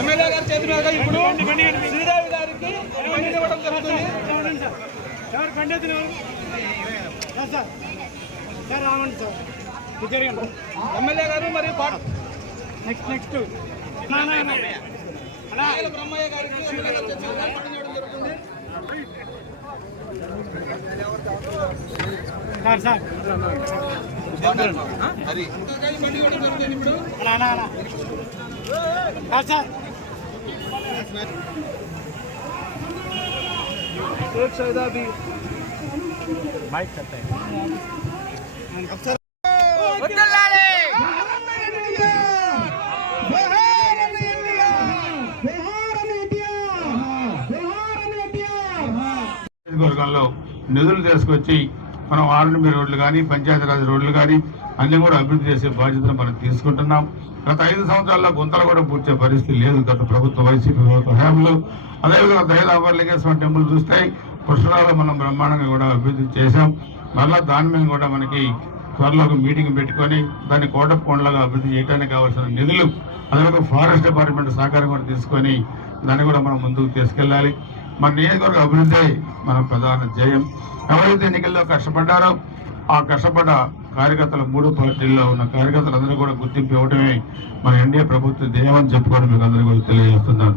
MLA గారి చేతి మీద ఇప్పుడు శ్రీదేవి గారికి ఇవ్వడం జరుగుతుంది. ఎమ్మెల్యే గారు మరి నెక్స్ట్ బ్రహ్మయ్య గారికి వర్గంలో నిధులు తీసుకొచ్చి మనం ఆర్ఎన్బి రోడ్లు కానీ పంచాయతీరాజ్ రోడ్లు కానీ అన్ని కూడా అభివృద్ధి చేసే బాధ్యతను మనం తీసుకుంటున్నాం. గత 5 సంవత్సరాల్లో గుంతలు కూడా పూడ్చే పరిస్థితి లేదు గత ప్రభుత్వ వైసీపీ హయాంలో. అదేవిధంగా దైదాపల్లికేశ్వర టెంపుల్ చూస్తే పుష్కరాలు మనం బ్రహ్మాండంగా కూడా అభివృద్ధి చేశాం. మళ్ళా దాని మీద కూడా మనకి త్వరలో ఒక మీటింగ్ పెట్టుకొని దాన్ని కోటప్పకొండలాగా అభివృద్ధి చేయడానికి కావాల్సిన నిధులు, అదేవిధంగా ఫారెస్ట్ డిపార్ట్మెంట్ సహకారం కూడా తీసుకొని దాన్ని కూడా మనం ముందుకు తీసుకెళ్ళాలి. మన నియోజకవర్గ అభివృద్ధి మన ప్రధాన ధ్యేయం. ఎవరైతే ఎన్నికల్లో కష్టపడ్డారో ఆ కష్టపడ్డ కార్యకర్తలు 3 పార్టీల్లో ఉన్న కార్యకర్తలందరూ కూడా గుర్తింపు ఇవ్వడమే మన ఎన్డీఏ ప్రభుత్వ ధ్యేయం అని చెప్పుకోవడం మీకు అందరికీ కూడా తెలియజేస్తున్నాను.